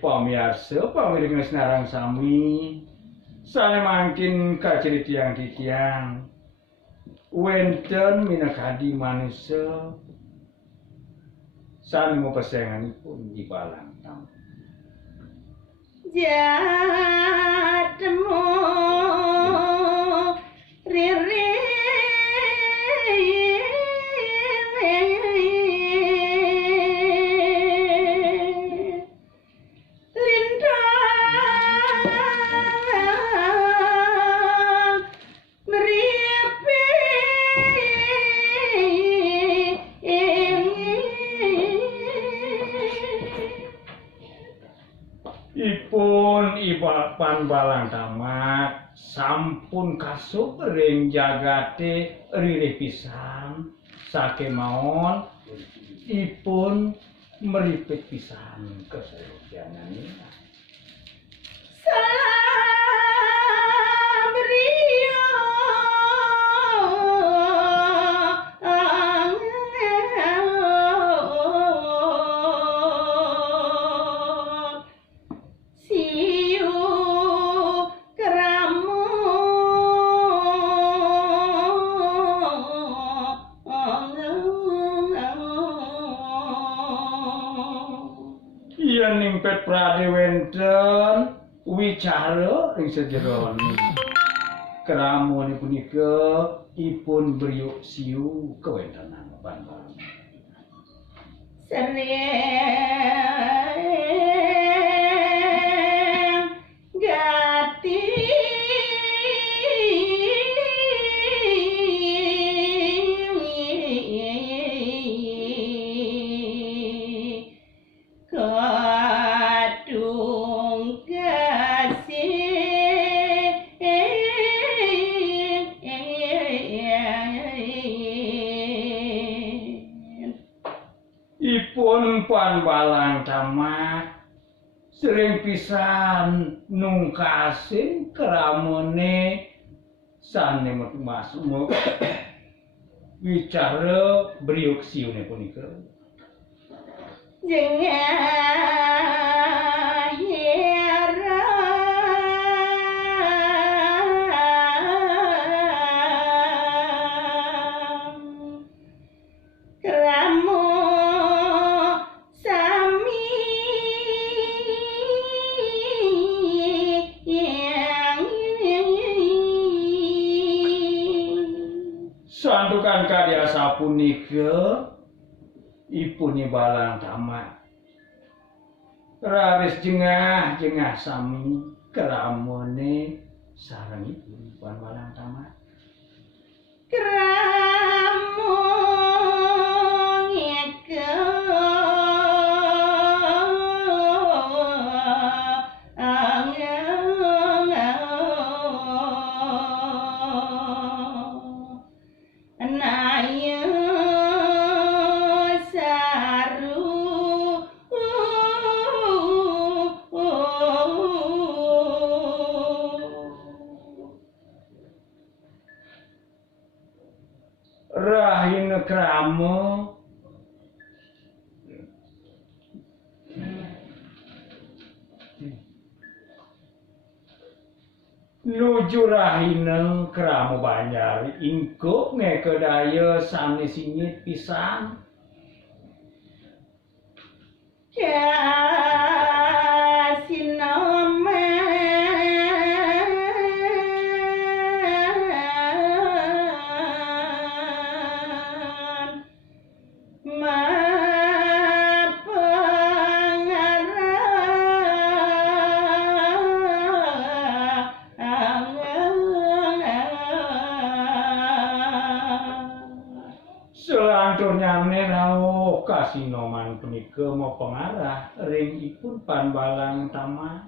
pamirsa pamiring senarang sami sane mangkin kacirit tiang-tiang wenten minakadi manusia sane pesenganipun di balang tamu jatmu riri Pan balang tamat sampun kasuk ring jagate ririh pisan sakemawon ipun meripit pisan kesayanganipun salam rio nimpet pradewenten wicara ing sejerone keramun punika ipun beriuk siu kewentanan pan-pan sering gati pan balang tamat sering pisan nungkasin keramune sane masmuk wicara beriuk siune punika sandukan kadya sapunika ipune balang tamat rawis jengah sami keramune sarengipun pan balang tamat keramun ngeke rahina krama nuju rahina krama Banjar ingkuk ngekedaya sane singit pisan Selanjutnya rawuh kasinoman punika mau pengarah ring ipun pan balang tamat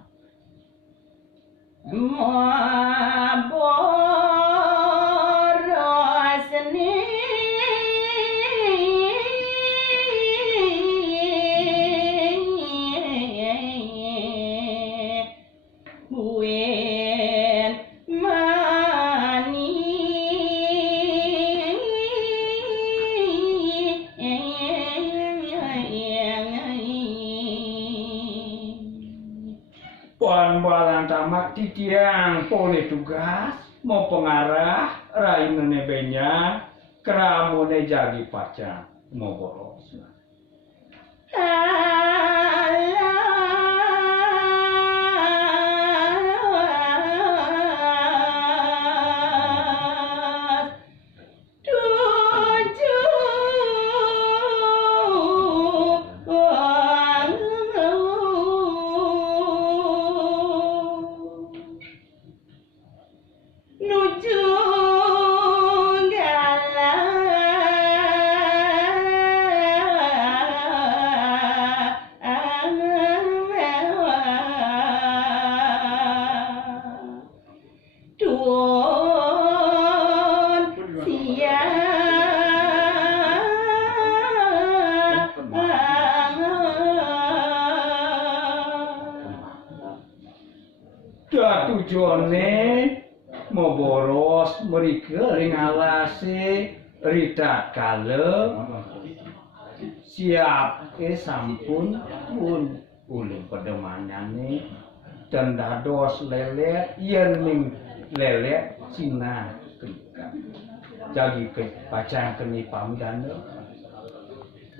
titiang pole tugas mau pengarah rainene benya keramune jagi pacang mau boros. Tujuane mau boros mereka ring alase rita kale siap sampun pun ulun pedemanane dan dados lelet yen ning lelet Cina jadi ke pacang keni pamdana